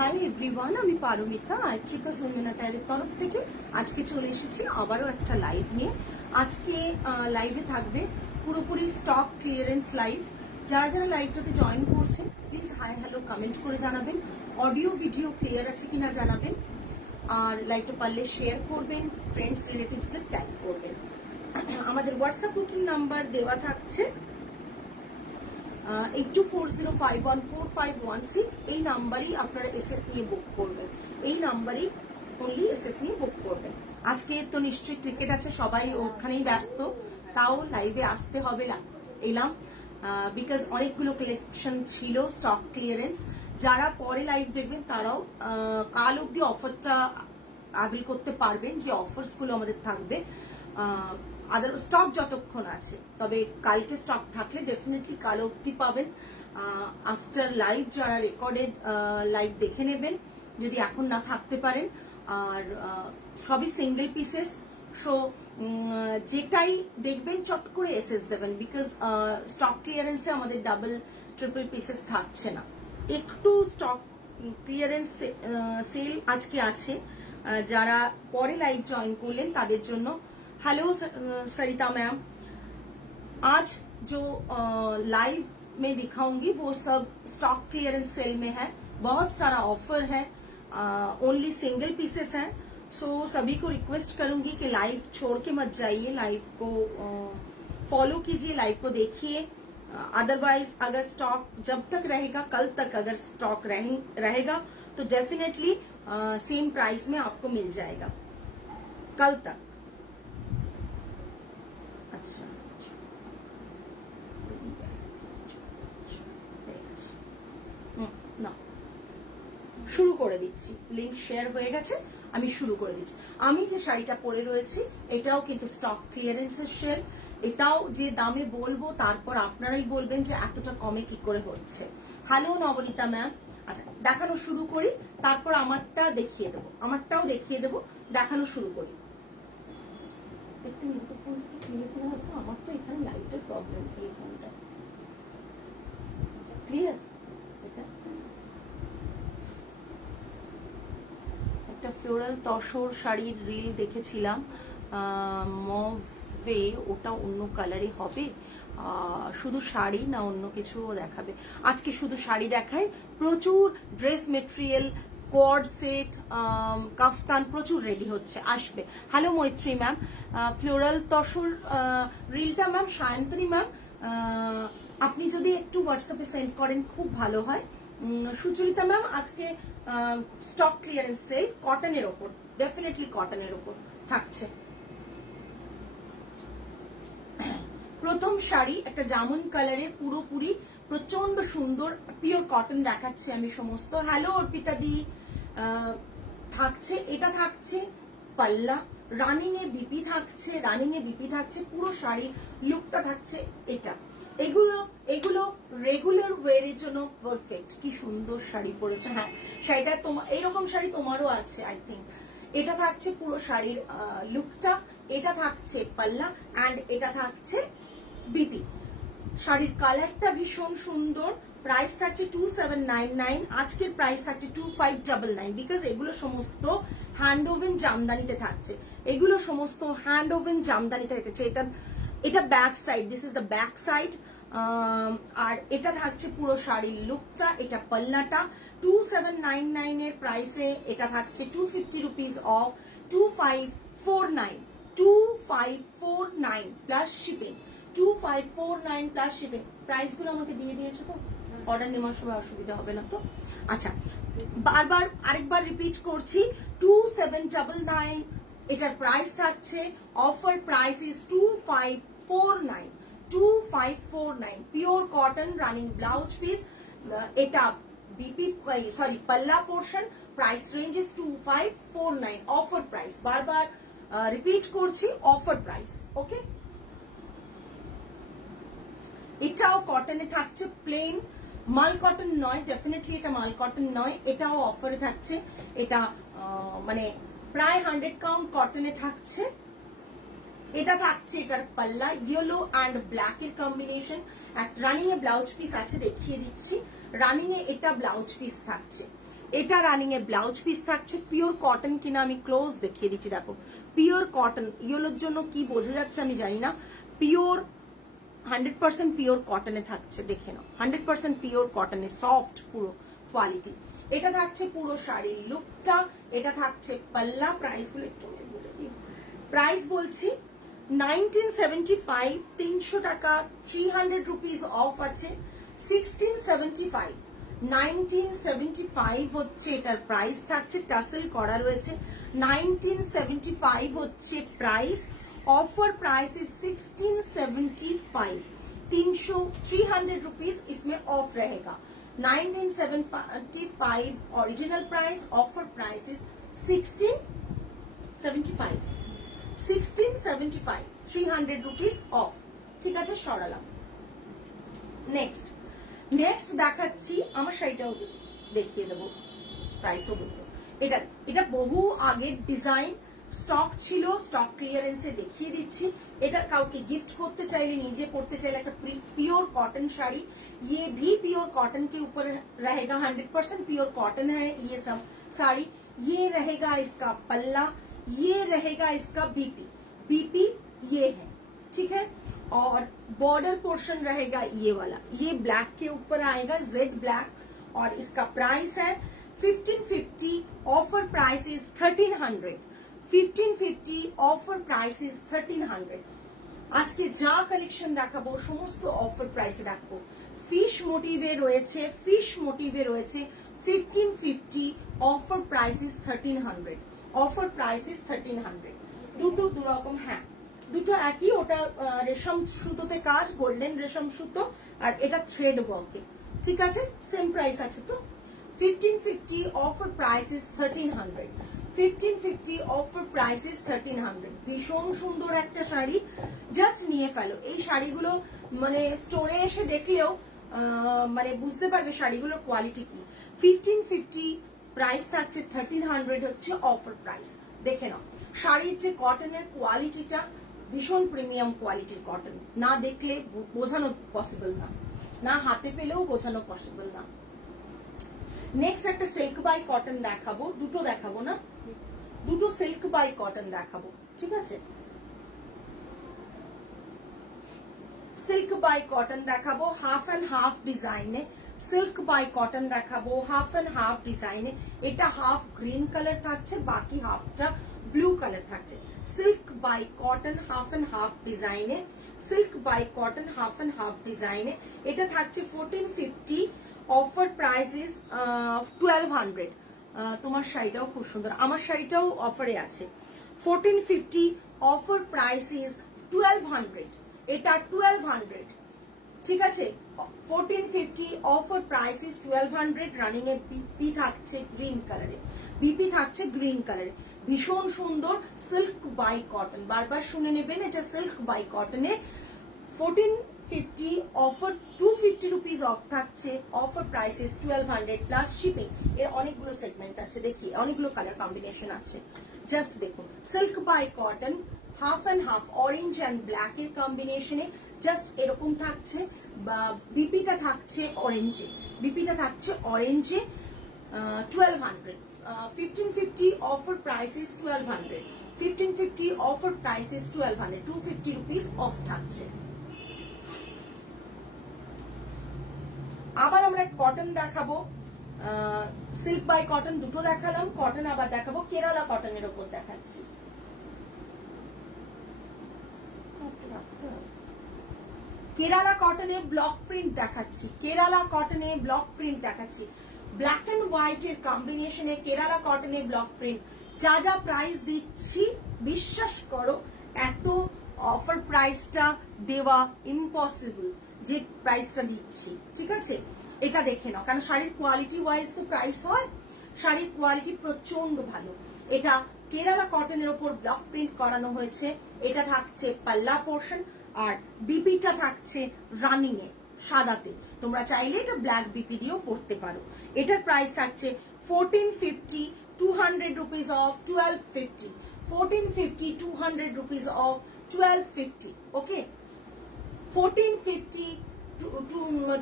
Hi everyone, আমি পারমিতা আইট্রিকা সোমিনাটারের তরফ থেকে আজকে চলে এসেছি আবারও একটা লাইভ নিয়ে। আজকে লাইভে থাকবে পুরোপুরি স্টক ক্লিয়ারেন্স লাইভ। যারা যারা লাইভটাতে জয়েন করছেন প্লিজ হাই হ্যালো কমেন্ট করে জানাবেন, অডিও ভিডিও ক্লিয়ার আছে কিনা জানাবেন, আর লাইভটা পারলে শেয়ার করবেন, ফ্রেন্ডস রিলেটিভসদের ট্যাগ করবেন। আমাদের হোয়াটসঅ্যাপ বুকিং নাম্বার দেওয়া থাকছে 8240514516। এই নাম্বারই আপনারা এসএস নিয়ে বুক করবেন, এই নাম্বারই অনলি এসএস নিয়ে বুক করবেন। আজকে তো নিশ্চয়ই ক্রিকেট আছে, সবাই ওখানেই ব্যস্ত, তাও লাইভে আসতে হবে এলাম বিকজ অনেকগুলো কালেকশন ছিল স্টক ক্লিয়ারেন্স। যারা পরে লাইভ দেখবেন তারাও কাল অবধি অফারটা অ্যাভেল করতে পারবেন, যে অফার্সগুলো আমাদের থাকবে আদার স্টক যতক্ষণ আছে। তবে কালকে স্টক থাকলে ডেফিনেটলি কাল অবধি পাবেন। আফটার লাইভ যারা রেকর্ডেড লাইভ দেখে নেবেন যদি এখন না থাকতে পারেন। আর সবই সিঙ্গেল পিসেস, সো যেটাই দেখবেন চট করে এসএস দেবেন, বিকজ স্টক ক্লিয়ারেন্সে আমাদের ডাবল ট্রিপল পিসেস থাকছে না। একটু স্টক ক্লিয়ারেন্স সেল আজকে আছে, যারা পরে লাইভ জয়েন করলেন তাদের জন্য। हेलो सरिता मैम, आज जो लाइव में दिखाऊंगी वो सब स्टॉक क्लियरेंस सेल में है। बहुत सारा ऑफर है, ओनली सिंगल पीसेस हैं। सो सभी को रिक्वेस्ट करूंगी कि लाइव छोड़ के मत जाइए, लाइव को फॉलो कीजिए, लाइव को देखिए। अदरवाइज अगर स्टॉक जब तक रहेगा, कल तक अगर स्टॉक रहेगा तो डेफिनेटली सेम प्राइस में आपको मिल जाएगा कल तक। আচ্ছা, না শুরু করে দিচ্ছি, লিংক শেয়ার হয়ে গেছে, আমি শুরু করে দিচ্ছি। আমি যে শাড়িটা পরে রয়েছি এটাও কিন্তু স্টক ক্লিয়ারেন্সের সেল। এটাও যে দামে বলবো তারপর আপনারাই বলবেন যে এতটা কমে কি করে হচ্ছে। হ্যালো নবনীতা ম্যাম, আচ্ছা দেখানো শুরু করি, তারপর আমারটাও দেখিয়ে দেবো, দেখানো শুরু করি। একটু হয়তো আমার তো এখানে লাইটের প্রবলেম, এই ফোনটা ক্লিয়ার। এটা একটা ফ্লোরাল তসর শাড়ির রিল দেখেছিলাম মভে, ওটা অন্য কালারে হবে। শুধু শাড়ি না অন্য কিছুও দেখাবে? আজকে শুধু শাড়ি দেখায়, প্রচুর dress material, coord set, kaftan প্রচুর রেডি হচ্ছে, আসবে। Hello Maitri ma'am, floral tussar রিলটা ম্যাম সায়ন্তনী ম্যাম আপনি যদি একটু হোয়াটসঅ্যাপে সেন্ড করেন খুব ভালো হয়। সুচরিতা ম্যাম আজকে স্টক ক্লিয়ারেন্স সেল কটনের ওপর, ডেফিনেটলি কটনের ওপর থাকছে। প্রথম শাড়ি একটা জামুন কালারের, পুরোপুরি প্রচন্ড সুন্দর পিওর কটন দেখাচ্ছে আমি সমস্ত। হ্যালো অর্পিতা দি, থাকছে এটা, থাকছে পাল্লা, রানিং এ বিপি থাকছে, পুরো শাড়ি লুকটা থাকছে এটা। এগুলো রেগুলার ওয়ারের জন্য পারফেক্ট। কি সুন্দর শাড়ি পরেছে। হ্যাঁ শাড়িটা তোমার, এইরকম শাড়ি তোমারও আছে আই থিঙ্ক। এটা থাকছে পুরো শাড়ির লুকটা, এটা থাকছে পাল্লা, অ্যান্ড এটা থাকছে বিপি। শাড়ির কালারটা ভীষণ সুন্দর। প্রাইস থাকছে 2799, আজকের প্রাইস থাকছে 2599, বিকজ এগুলো সমস্ত হ্যান্ড ওভেন জামদানিতে থাকছে, এটা back side, this is the back side. আর এটা থাকছে পুরো শাড়ির লুকটা, এটা পাল্লাটা। 2799 এর প্রাইসে এটা থাকছে 250 rupees of 2549 plus shipping, 2549 plus shipping. Price গুলো আমাকে দিয়ে দিয়েছো তো, অর্ডার নেওয়ার সময় অসুবিধা হবে না তো? আচ্ছা বারবার আরেকবার রিপিট করছি, 2799 এটার প্রাইস থাকছে। Offer price is 2549 pure cotton running blouse piece. এটা বিপি পাল্লা portion, price range is 2549 offer price. বারবার রিপিট করছি, অফার প্রাইস। ওকে, এটাও কটনে থাকছে, প্লেন মাল কটন নয়, ডেফিনেটলি এটা মাল কটন নয়, এটাও অফারে থাকছে। এটা মানে প্রায় 100 কাউন্ট কটনে থাকছে। এটা থাকছে এটার পাল্লা, ইয়েলো অ্যান্ড ব্ল্যাক এর কম্বিনেশন। রানিং এ ব্লাউজ পিস আছে, দেখিয়ে দিচ্ছি। রানিং এ এটা ব্লাউজ পিস থাকছে, এটা রানিং এ ব্লাউজ পিস থাকছে, পিওর কটন কিনা আমি ক্লোজ দেখিয়ে দিচ্ছি, দেখো পিওর কটন। ইয়েলোর জন্য কি বোঝা যাচ্ছে আমি জানি না, পিওর 100% পিওর কটনে থাকছে, দেখে নাও 100% পিওর কটনে, সফট পুরো কোয়ালিটি। এটা থাকছে পুরো শাড়ির লুকটা, এটা থাকছে পাল্লা। প্রাইস গুলো একটু বলে দিই, প্রাইস বলছি 1975, 300 টাকা, 300 রুপিস অফ আছে। 1675, 1975 হচ্ছে এটার প্রাইস থাকছে, টাসেল করা রয়েছে। 1975 হচ্ছে price, offer price is 1675, 300 rupees इसमें ऑफ रहेगा। 1975 original price, offer price is 1675, 1675, 300 rupees of. ঠিক আছে, সরালাম। নেক্সট দেখাচ্ছি, আমার শাড়িটাও দেখিয়ে দেবো, প্রাইসও বলবো। এটা বহু আগের ডিজাইন, স্টক ছিল, স্টক ক্লিয়ারেন্সে দেখিয়ে দিচ্ছি। এটা কাউকে গিফট করতে চাইলে, নিজে পড়তে চাইলে, একটা प्योर कॉटन साड़ी, ये भी प्योर कॉटन के ऊपर रहेगा, 100% प्योर कॉटन है ये सब साड़ी। ये रहेगा इसका पल्ला, ये रहेगा इसका बीपी ये है, ठीक है। और बॉर्डर पोर्शन रहेगा ये वाला, ये ब्लैक के ऊपर आएगा, जेड ब्लैक। और इसका प्राइस है 1550, offer price is 1300, 1550, offer price is 1300। আজকে যা কালেকশন দেখাবো সমস্ত অফার প্রাইসে দেখাবো। ফিশ মোটিভে রয়েছে, 1550, offer price is 1300, offer price is 1300। দুটো দুরকম, হ্যাঁ দুটো একই, ওটা রেশম সুতোতে কাজ, গোল্ডেন রেশম সুতো, আর এটা থ্রেড ওয়ার্কে, ঠিক আছে, সেম প্রাইস আছে তো। 1550, offer price is 1300, 1550, offer price is 1300। ভীষণ সুন্দর একটা শাড়ি, জাস্ট নিয়ে ফেলো। এই শাড়িগুলো মানে স্টোরে এসে দেখলেও মানে বুঝতে পারবে শাড়িগুলোর কোয়ালিটি কি। 1550 প্রাইস থাকছে, 1300 হচ্ছে অফার প্রাইস। দেখে নাও শাড়ির যে কটনের কোয়ালিটিটা, ভীষণ প্রিমিয়াম কোয়ালিটির কটন, না দেখলে বোঝানো পসিবল না, না হাতে পেলেও বোঝানো পসিবল না। নেক্সট একটা সিল্ক বাই কটন দেখাবো, দুটো দেখাবো না, দুটো সিল্ক বাই কটন দেখাবো, ঠিক আছে। সিল্ক বাই কটন দেখাবো হাফ অ্যান্ড হাফ ডিজাইনে, সিল্ক বাই কটন দেখাবো হাফ অ্যান্ড হাফ ডিজাইনে। এটা হাফ গ্রিন কালার থাকছে, বাকি হাফটা ব্লু কালার থাকছে। Silk by cotton half and half ডিজাইনে, silk by cotton half and half ডিজাইনে। এটা থাকছে 1450, অফার প্রাইস ইজ 1200। তোমার শাড়িটাও খুব সুন্দর, আমার শাড়িটাও অফারে আছে। 1450, অফার প্রাইস ইজ 1200, এটা 1200, ঠিক আছে। 1450, offer price is 1200। Running A BP থাকছে গ্রিন কালারে, বিপি থাকছে গ্রিন কালারে, ভীষণ সুন্দর। সিল্ক বাই কটন, বারবার শুনে নেবেন, এটা সিল্ক বাই কটনে 1450, অফার 250 রুপিস অফ থাকছে, offer price is 1200 plus shipping. এর অনেকগুলো সেগমেন্ট আছে, দেখি অনেকগুলো কালার কম্বিনেশন আছে, জাস্ট দেখুন। Silk by cotton half and half, orange and black এর কম্বিনেশনে, জাস্ট এরকম থাকছে। বিপিটা থাকছে অরেঞ্জে, বিপিটা থাকছে অরেঞ্জে, 1200। 1550, offer price is 1200, 1550, offer price is 1200, 250 rupees off থাকছে। আবার আমরা কটন দেখাবো, সিল্ক বাই কটন দুটো দেখালাম, কটন আবার দেখাবো কেরালা কটনের ওপর দেখাচ্ছি। কেরালা কটনে ব্লক প্রিন্ট দেখাচ্ছি, কেরালা কটনে ব্লক প্রিন্ট দেখাচ্ছি, ব্ল্যাক এন্ড হোয়াইট এর কম্বিনেশনে কেরালা কটনে ব্লক প্রিন্ট। যা যা প্রাইস দিচ্ছি বিশ্বাস করো, এত অফার প্রাইসটা দেওয়া ইম্পসিবল যে প্রাইসটা দিচ্ছি, ঠিক আছে। এটা দেখে নাও, কারণ শাড়ির কোয়ালিটি ওয়াইজ তো প্রাইস হয়, শাড়ির কোয়ালিটি প্রচন্ড ভালো। এটা কেরালা কটনের ওপর ব্লক প্রিন্ট করানো হয়েছে, এটা থাকছে পাল্লা পোর্শন, আর বিপিটা থাকছে রানিং এ সাদাতে। তোমরা চাইলে এটা ব্ল্যাক বিপি দিয়েও পড়তে পারো। এটার প্রাইস থাকছে 1450, 200 rupees of 1250, 1450, 200 rupees of 1250, okay. 1450,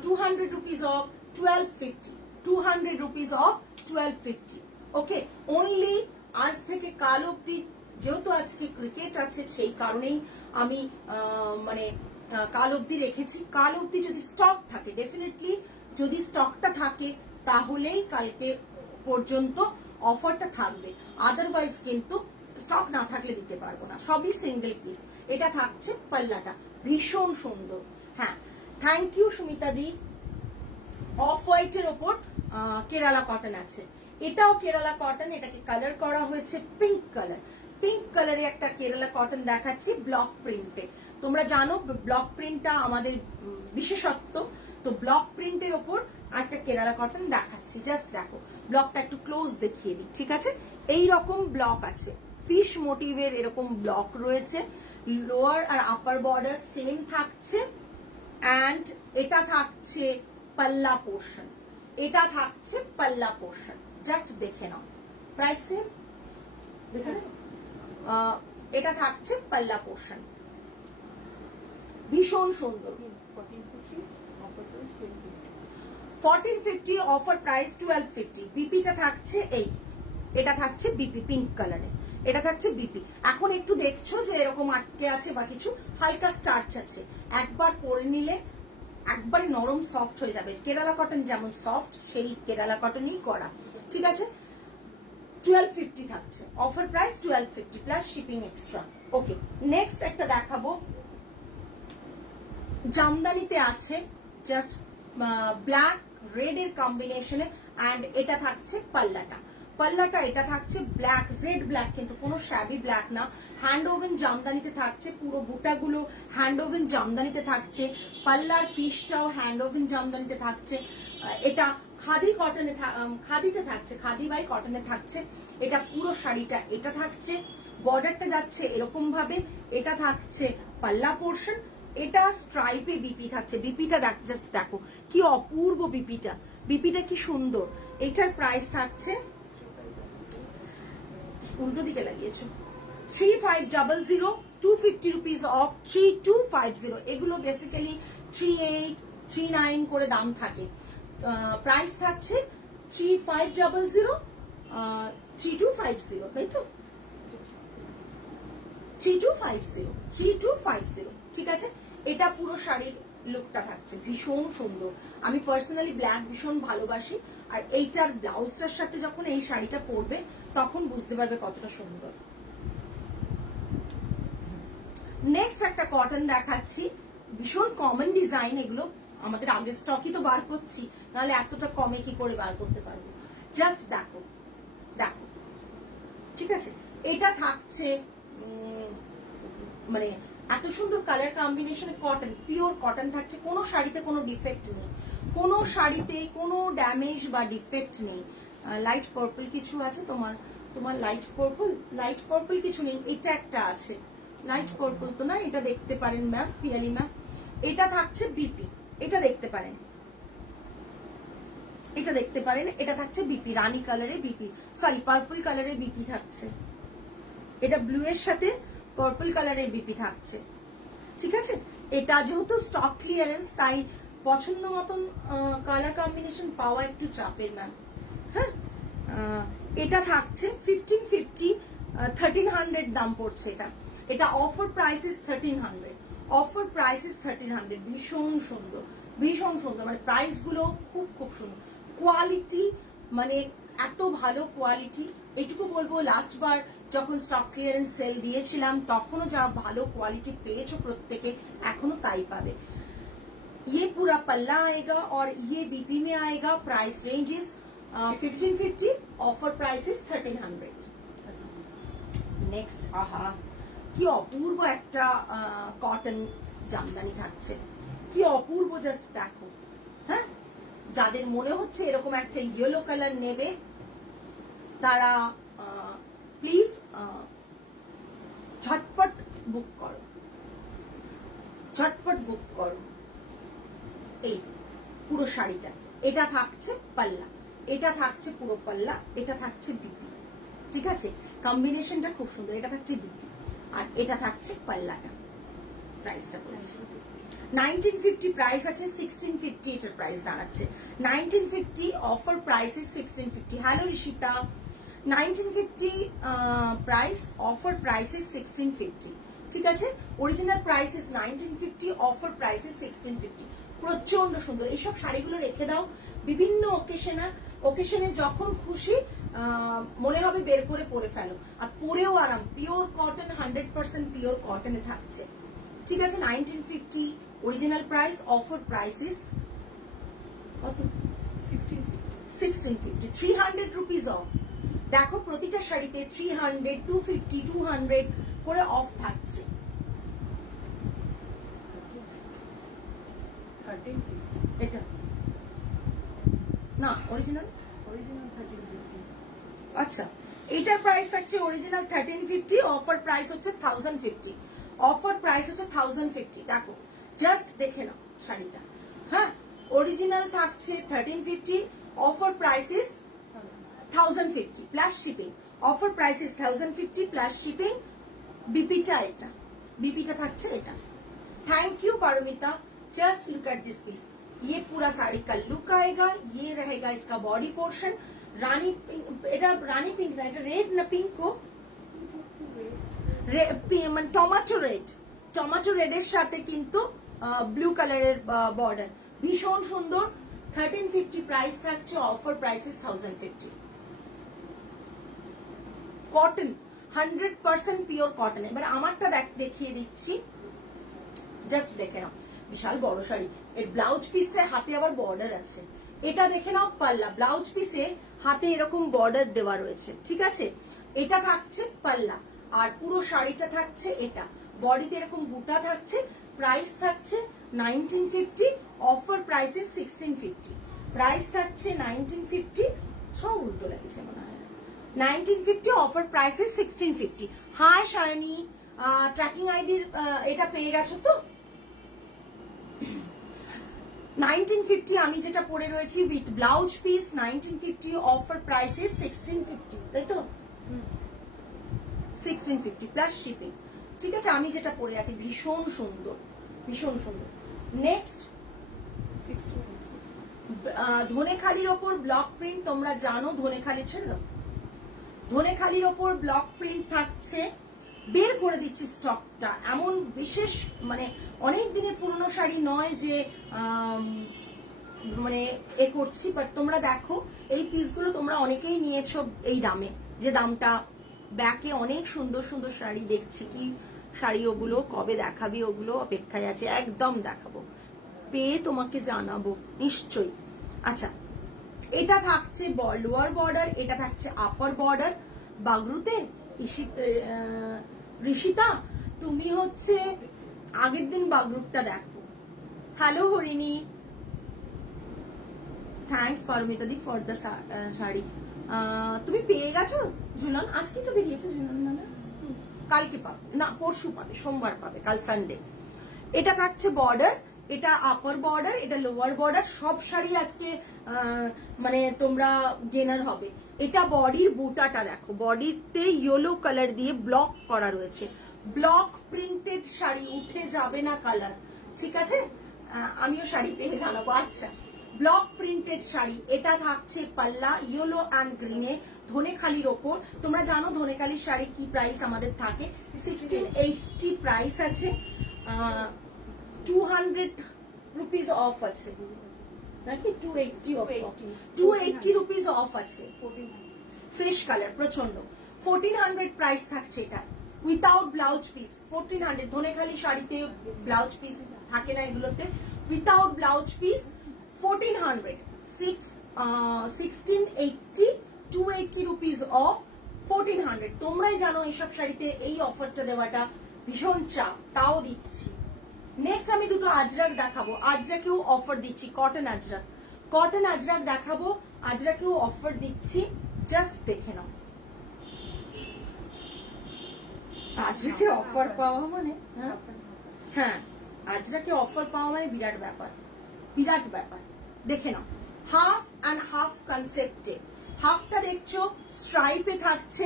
200 rupees off 1250, 200 rupees of 1250. Okay, only আজ থেকে কাল অবধি, যেহেতু আজকে ক্রিকেট আছে সেই কারণেই আমি মানে কাল অবধি রেখেছি। কাল অবধি যদি স্টক থাকে, ডেফিনেটলি যদি স্টকটা থাকে তাহলেই কালকে পর্যন্ত অফারটা থাকবে, আদারওয়াইজ কিন্তু স্টক না থাকলে দিতে পারবো না। সবই সিঙ্গেল পিস। এটা থাকছে পাল্লাটা, ভীষণ সুন্দর। হ্যাঁ, থ্যাংক ইউ সুমিতা দি। অফ হোয়াইটের ওপর কেরালা কটন আছে, এটাও কেরালা কটন, এটাকে কালার করা হয়েছে পিঙ্ক কালার। পিঙ্ক কালারে একটা কেরালা কটন দেখাচ্ছি ব্লক প্রিন্টে। তোমরা জানো ব্লক প্রিন্টটা আমাদের বিশেষত্ব, তো ব্লক প্রিন্টের ওপর একটা কেরালা কটন দেখাচ্ছি। জাস্ট দেখো, ব্লকটা একটু ক্লোজ দেখিয়ে দিই, ঠিক আছে? এই রকম ব্লক আছে, ফিশ মোটিভের এরকম ব্লক রয়েছে, লোয়ার আর আপার বর্ডার সেম থাকছে, অ্যান্ড এটা থাকছে পাল্লা পোর্শন, এটা থাকছে পাল্লা পোর্শন। জাস্ট দেখে নাও, প্রাইস সেম, দেখে নাও। এটা থাকছে পাল্লা পোর্শন, ভীষণ সুন্দর। 1450 অফার প্রাইস 1250। বিপিটা থাকছে এই, এটা থাকছে বিপি পিঙ্ক কালারে, এটা থাকছে বিপি। এখন একটু দেখছো যে এরকম আটকে আছে বা কিছু, হালকা স্টার্চ আছে, একবার পরে নিলে একবারে নরম সফট হয়ে যাবে। কেরালা কটন যেমন সফট, সেই কেরালা কটনই করা, ঠিক আছে? 1250 থাকছে, offer price 1250 plus shipping extra. Okay, next একটা দেখাবো, জামদানিতে আছে, জাস্ট ব্ল্যাক রেড এর কম্বিনেশনে, অ্যান্ড এটা থাকছে পাল্লাটা। পাল্লাটা এটা থাকছে ব্ল্যাক, জেড ব্ল্যাক, কিন্তু কোনো শ্যাবি ব্ল্যাক না, হ্যান্ড ওভেন জামদানিতে থাকছে, পুরো বুটাগুলো হ্যান্ড ওভেন জামদানিতে থাকছে, পাল্লার ফিশটাও হ্যান্ড ওভেন জামদানিতে থাকছে। এটা খাদি কটনে, খাদিতে থাকছে, খাদি বাই কটনে থাকছে। এটা পুরো শাড়িটা এটা থাকছে, বর্ডারটা যাচ্ছে এরকম ভাবে, এটা থাকছে পাল্লা পোর্শন, এটা স্ট্রাইপে বিপি থাকছে। বিপিটা জাস্ট দেখো কি অপূর্ব বিপিটা, বিপিটা কি সুন্দর। এটার প্রাইস থাকছে, উল্টো দিকে লাগিয়েছো, 3500, 250 রুপিস অফ 3250। এগুলো বেসিক্যালি 38, 39 করে দাম থাকে। প্রাইস থাকছে 3500, 3250, তাই তো? 3250, ঠিক আছে? এটা পুরো শাড়ির লুকটা থাকছে, ভীষণ সুন্দর। আমি পার্সোনালি ব্ল্যাক ভীষণ ভালোবাসি, আর এইটার ব্লাউজটার সাথে যখন এই শাড়িটা পরবে তখন বুঝতে পারবে কতটা সুন্দর। নেক্সট একটা কটন দেখাচ্ছি, ভীষণ কমন ডিজাইন, এগুলো আমাদের আগের স্টকই তো বার করছি, নাহলে এতটা কমে কি করে বার করতে পারবো। জাস্ট দেখো, দেখো, ঠিক আছে? এটা থাকছে মানে এত সুন্দর কালার কম্বিনেশনে, কটন, পিওর কটন থাকছে, কোনো শাড়িতে কোনো ডিফেক্ট নেই, কোনো শাড়িতে কোনো ড্যামেজ বা ডিফেক্ট নেই। লাইট পার্পল কিছু আছে তোমার, তোমার লাইট পার্পল কিছু নেই, এটা একটা আছে লাইট পার্পল, তো না, এটা দেখতে পারেন ম্যাম, পিয়ালি ম্যাম। এটা থাকছে বিপি, এটা দেখতে পারেন, এটা দেখতে পারেন, এটা থাকছে বিপি, রানী কালারে বিপি, সরি পার্পল কালারে বিপি থাকছে, এটা ব্লু এর সাথে পার্পল কালারের বিপি থাকছে, ঠিক আছে? এটা যেহেতু স্টক ক্লিয়ারেন্স, তাই পছন্দ মতন কালার কম্বিনেশন পাওয়া একটু চাপের ম্যাম। হ্যাঁ, এটা থাকছে 1550, 1300 দাম পড়ছে এটা। এটা offer price is 1300, offer price is 1300। ভীষণ সুন্দর, ভীষণ সুন্দর, মানে প্রাইস গুলো খুব খুব সুন্দর, কোয়ালিটি মানে এত ভালো কোয়ালিটি। এইটুকু বলবো, লাস্ট বার যখন স্টক ক্লিয়ারেন্স সেল দিয়েছিলাম তখনও যা ভালো কোয়ালিটি পেয়েছো প্রত্যেকে, এখনো তাই পাবে। ये पूरा पल्ला आएगा और ये बीपी में आएगा। Price range is 1550, offer price is 1300। Next, आहा কি অপূর্ব একটা কটন জামদানি থাকছে, কি অপূর্ব, জাস্ট দেখো। হ্যাঁ, যাদের মনে হচ্ছে এরকম একটা ইয়েলো কালার নেবে তারা প্লিজ ঝটপট বুক করো, ঝটপট বুক করো। এই পুরো শাড়িটা, এটা থাকছে পাল্লা, এটা থাকছে পুরো পাল্লা, এটা থাকছে বিপি, ঠিক আছে? কম্বিনেশনটা খুব সুন্দর, এটা থাকছে বিপি আর এটা থাকছে পাল্লাটা। প্রাইসটা বলছি, 1950 প্রাইস আছে, 1650 এটার প্রাইস দাঁড়াচ্ছে। 1950 offer price is 1650। Hello Rishita, 1950 price, offer price is 1650। ঠিক আছে, original price is 1950, offer price is 1650। প্রচন্ড সুন্দর। এইসব শাড়িগুলো রেখে দাও, বিভিন্ন ওকেশনে যখন খুশি মনে হবে বের করে পরে ফেলো, আর পরেও আরাম। পিওর কটন, 100% পিওর কটনে থাকছে। ঠিক আছে, 1950 original price, offer price is কত? 1650। 300 রুপিস অফ। দেখো প্রতিটা শাড়িতে 300, 250, 200 করে অফ থাকছে। এটা না অরিজিনাল, আচ্ছা এটার প্রাইস থাকছে অরিজিনাল 1350, অফার প্রাইস হচ্ছে 1050। অফার প্রাইস হচ্ছে 1050। দেখো জাস্ট দেখে নাও শাড়িটা। হ্যাঁ, অরিজিনাল থাকছে 1350, offer price is 1050 plus shipping. Offer price is 1050 plus shipping. বিপিটা এটা, বিপিটা থাকছে এটা। Thank you Paramita. Just look at this piece, ये पूरा साड़ी का लुक आएगा, ये रहेगा इसका बॉडी पोर्शन। रानी पिंक, এটা রানী পিঙ্ক না, এটা রেড না পিঙ্ক কো, মানে টমেটো রেড, টমেটো রেডের সাথে কিন্তু ব্লু কালারের বর্ডার, ভীষণ সুন্দর। 1350 প্রাইস থাকছে, offer price is 1050। Cotton, 100% pure cotton. এবার আমারটা দেখিয়ে দিচ্ছি, জাস্ট দেখে নাও। বিশাল বড় শাড়ি, এর ব্লাউজ পিসটা হাতে আবার বর্ডার আছে। এটা দেখে নাও পাল্লা, ব্লাউজ পিসে হাতে এরকম বর্ডার দেওয়া রয়েছে। ঠিক আছে, এটা থাকছে পাল্লা, আর পুরো শাড়িটা থাকছে এটা, বডিতে এরকম বুটা থাকছে। প্রাইস থাকছে 1950, অফার প্রাইস ইজ 1650। প্রাইস থাকছে 1950, সব উল্টো লাগছে মনে হয়। 1950, offer price is 1650। Hi Shayani, tracking আইডির এটা পেয়ে গেছো তো? 1950 আমি যেটা পরে রয়েছি with blouse piece, 1950, offer price is 1650, তাই তো? 1650 প্লাস শিপিং। ঠিক আছে, আমি যেটা পরে আছি ভীষণ সুন্দর, ভীষণ সুন্দর। নেক্সট ধনেখালির ওপর ব্লক প্রিন্ট, তোমরা জানো ধনেখালি, ছেড়ে দাও। ধনেখালির ওপর ব্লক প্রিন্ট থাকছে, বের করে দিচ্ছি স্টকটা। এমন বিশেষ মানে অনেক দিনের পুরনো শাড়ি নয় যে মানে এ করছি, বাট তোমরা দেখো এই পিসগুলো তোমরা অনেকেই নিয়েছো এই দামে, যে দামটা। ব্যাকে অনেক সুন্দর সুন্দর শাড়ি দেখছি, কি শাড়ি ওগুলো, কবে দেখাবি ওগুলো অপেক্ষায় আছে, একদম দেখাবো, পেয়ে তোমাকে জানাবো নিশ্চয়ই। আচ্ছা, এটা থাকছে লোয়ার বর্ডার, এটা থাকছে আপার বর্ডার। বাগরুতে ঋষিতা তুমি হচ্ছে আগের দিন বাগরুটটা দেখো। হ্যালো হরিণী, থ্যাংকস পারমিতাদি ফর দ্য শাড়ি। তুমি পেয়ে গেছো ঝুলন? আজকে তো বেরিয়েছে ঝুলন, না কালকে পাবে, না পরশু পাবে, সোমবার পাবে, কাল সানডে। এটা থাকছে বর্ডার, এটা আপার বর্ডার, এটা লোয়ার বর্ডার। সব শাড়ি আজকে মানে তোমরা গেনার হবে। এটা বডির বুটাটা দেখো, বডিতে ইয়েলো কালার দিয়ে ব্লক করা রয়েছে। ব্লক প্রিন্টেড শাড়ি, উঠে যাবে না কালার। ঠিক আছে, আমিও শাড়ি পেয়ে জানাবো। আচ্ছা, ব্লক প্রিন্টেড শাড়ি, এটা থাকছে পাল্লা ইয়েলো অ্যান্ড গ্রিনে, ধনেখালির ওপর। তোমরা জানো ধনেখালির শাড়ি কি প্রাইস আমাদের থাকে, 1680 প্রাইস আছে। 200 রুপিস অফ আছে নাকি, 280 রুপিস অফ আছে। ফ্রেশ কালার, প্রচন্ড। 1400 প্রাইস থাকছে এটা, উইথাউট ব্লাউজ পিস। 1400, ধনেখালি শাড়িতে ব্লাউজ পিস থাকে না এগুলোতে, without blouse piece 1400। 1680, 280 rupees of, 1400। তোমরাই জানো এইসব শাড়িতে এই অফারটা দেওয়াটা ভীষণ চাপ, তাও দিচ্ছি। নেক্সট আমি দুটো আজরাক দেখাবো, আজরাকেও অফার দিচ্ছি। কটন আজরাক, কটন আজরাক দেখাবো, আজরাকেও অফার দিচ্ছি, জাস্ট দেখে নাও। আজরাকে অফার পাওয়া মানে, হ্যাঁ আজরাকে অফার পাওয়া মানে বিরাট ব্যাপার, বিরাট ব্যাপার। দেখে নাও, হাফ অ্যান্ড হাফ কনসেপ্টে। হাফটা দেখছো স্ট্রাইপে থাকছে।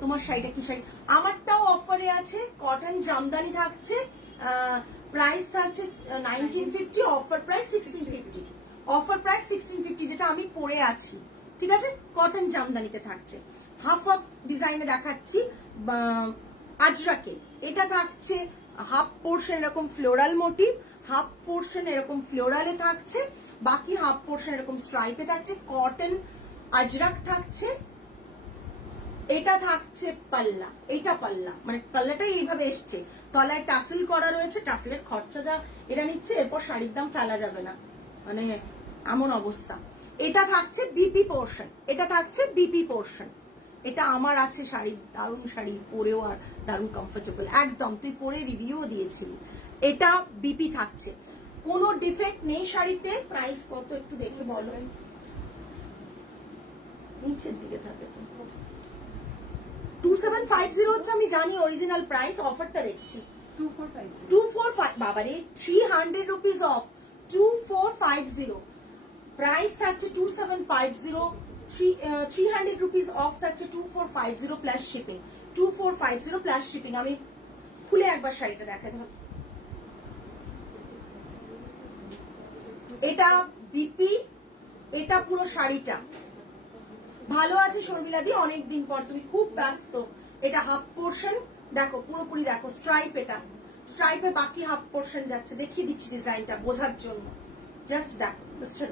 তোমার শাড়িটা কি শাড়ি? আমারটাও অফারে আছে, কটন জামদানি থাকছে, প্রাইস থাকছে 1950, অফার প্রাইস 1650, অফার প্রাইস 1650, যেটা আমি পরে আছি। ঠিক আছে, কটন জামদানিতে থাকছে। হাফ অফ ডিজাইনে দেখাচ্ছি আজরাকে। এটা থাকছে হাফ পোর্শন এরকম ফ্লোরাল মোটিভ, হাফ পোর্শন এরকম ফ্লোরালে থাকছে, বাকি হাফ পোর্শন এরকম স্ট্রাইপে থাকছে। কটন আজরাক থাকছে। এটা থাকছে পাল্লা, এটা পাল্লা, মানে পাল্লাটাই এইভাবে এসছে, তলায় টাসেল করা রয়েছে। টাসেলের খরচা যা এটা নিচ্ছে, এরপর শাড়ির দাম ফেলা যাবে না, মানে এমন অবস্থা। এটা থাকছে বিপি পোর্শন, এটা থাকছে বিপি পোর্শন। এটা আমার আছে শাড়ি, দারুণ শাড়ি, পরেও আর দারুণ কমফোর্টেবল একদম, তুই পরে রিভিউও দিয়েছিলি। এটা বিপি থাকছে, কোনো ডিফেক্ট নেই শাড়িতে। প্রাইস কত একটু দেখে বলো, নিচের দিকে থাকে তো। 2750 হচ্ছে, আমি জানি অরিজিনাল প্রাইস, অফারটা দেখছি 2450। বাবারে 300 রুপিস অফ, 2450 প্রাইস থাকছে। 2750, 300 রুপিস অফ থাকছে, 2450 প্লাস শিপিং, 2450 প্লাস শিপিং। আমি খুলে একবার শাড়িটা দেখাতে হবে। এটা বিপি, এটা পুরো শাড়িটা ভালো আছে শর্মিলাদি, অনেকদিন পর, তুমি খুব ব্যস্ত। এটা হাফ পোর্শন দেখো, পুরোপুরি দেখো স্ট্রাইপ, এটা স্ট্রাইপে বাকি হাফ পোর্শন যাচ্ছে। দেখিয়ে দিচ্ছি ডিজাইনটা বোঝার জন্য, জাস্ট দেখো মিস্টার।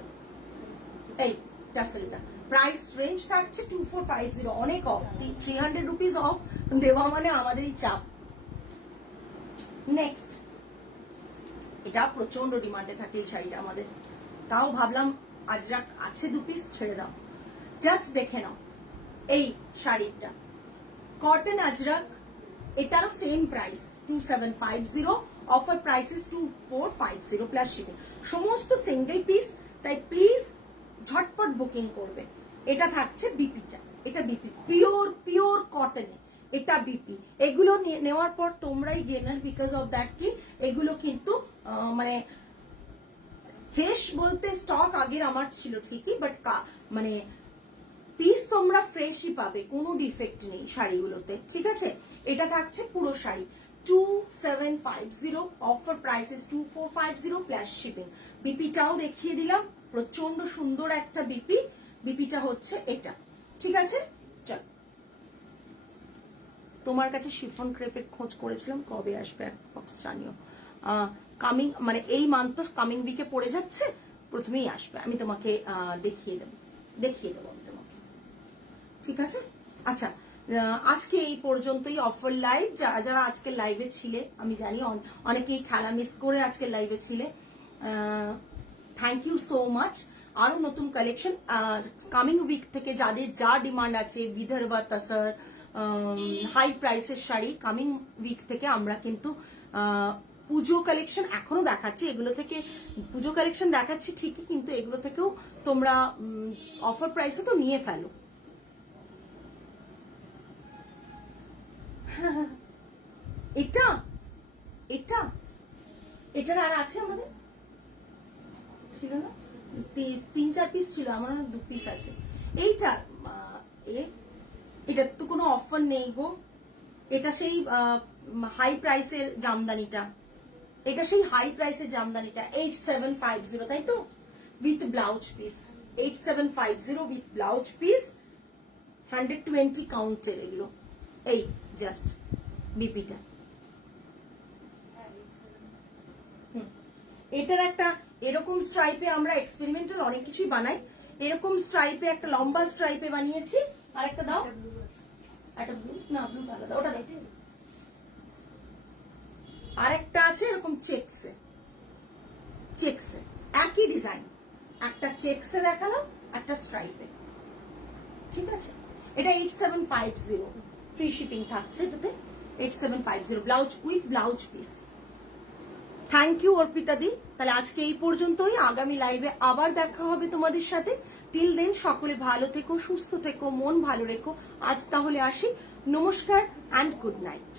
এই টাসেলটা প্রাইস রেঞ্জ থাকছে 2450, অনেক অফ, 300 রুপিস অফ দেওয়া মানে আমাদেরই চাপ। নেক্সট, এটা প্রচন্ড ডিমান্ডে থাকে এই শাড়িটা আমাদের, তাও ভাবলাম আজরাক আছে 2 পিস, ছেড়ে দাও। জাস্ট দেখে নাও এই শাড়িটা, কটন আজরাক, এটারও same price 2750, offer price is 2450 plus shipping, সমস্ত সিঙ্গেল পিস, তাই প্লিজ ঝটপট বুকিং করবে। এটা থাকছে বিপিটা, এটা বিপি পিওর পিওর কটনে, এটা বিপি। এগুলো নেওয়ার পর তোমরাই গেনার, বিকজ অফ দ্যাট কি এগুলো কিন্তু মানে ফ্রেশ বলতে স্টক আগের আমার ছিল ঠিকই, বাট মানে পিস তোমরা ফ্রেশই পাবে, কোনো ডিফেক্ট নেই শাড়িগুলোতে। ঠিক আছে, এটা থাকছে পুরো sari 2750, offer price is 2450 plus shipping. বিপিটাও দেখিয়ে দিলাম, প্রচন্ড সুন্দর একটা বিপি। বিপিটা হচ্ছে এটা। ঠিক আছে, চল। তোমার কাছে শিফন ক্রেপের খোঁজ করেছিলাম, কবে আসবে এক বক্স জানিও। কামিং মানে এই মান্থ তো কামিং উইকে পড়ে যাচ্ছে, প্রথমেই আসবে, আমি তোমাকে দেখিয়ে দেবো আমি তোমাকে। ঠিক আছে, আচ্ছা আজকে এই পর্যন্তই অফার লাইভ। যারা যারা আজকে লাইভে ছিলে, আমি জানি অনেকেই খেলা মিস করে আজকে লাইভে ছিলে, থ্যাংক ইউ সো মাচ। আরো নতুন কালেকশন কামিং উইক থেকে, যাদের যা ডিমান্ড আছে, বিদর্ভা তাসার হাই প্রাইসের শাড়ি, কামিং উইক থেকে আমরা কিন্তু পুজো কালেকশন এখনো দেখাচ্ছি। এগুলো থেকে পুজো কালেকশন দেখাচ্ছি ঠিকই, কিন্তু এগুলো থেকেও তোমরা অফার প্রাইসে তো নিয়ে ফেলো। এটা এটা এটার আর আছে আমাদের, ছিল না 3-4 পিস ছিল, আমার 2 পিস আছে। এইটা এটার তো কোনো অফার নেই গো, এটা সেই হাই প্রাইসের জামদানিটা, এটা সেই হাই প্রাইসের জামদানিটা 8750, তাই তো, with blouse piece 8750 with blouse piece, 120 কাউন্টের এগুলো। এই জাস্ট বিপিটা, এটার একটা এরকম স্ট্রাইপে আমরা এক্সপেরিমেন্টাল অনেক কিছুই বানাই। এরকম স্ট্রাইপে একটা লম্বা স্ট্রাইপে বানিয়েছি, আর একটা দাও, একটা ব্লু না, ব্লু আলাদা, ওটা দাও। আর একটা আছে এরকম চেকসে, একই ডিজাইন, একটা চেকসে দেখালাম, একটা স্ট্রাইপে। ঠিক আছে, এটা 8750, ফ্রি শিপিং থাকছে এটাতে, 8750 blouse with blouse piece. Thank you Arpita দি। তাহলে আজকে এই পর্যন্তই, আগামী লাইভে আবার দেখা হবে তোমাদের সাথে। টিল দেন সকলে ভালো থেকো, সুস্থ থেকো, মন ভালো রেখো। আজ তাহলে আসি, নমস্কার অ্যান্ড গুড নাইট।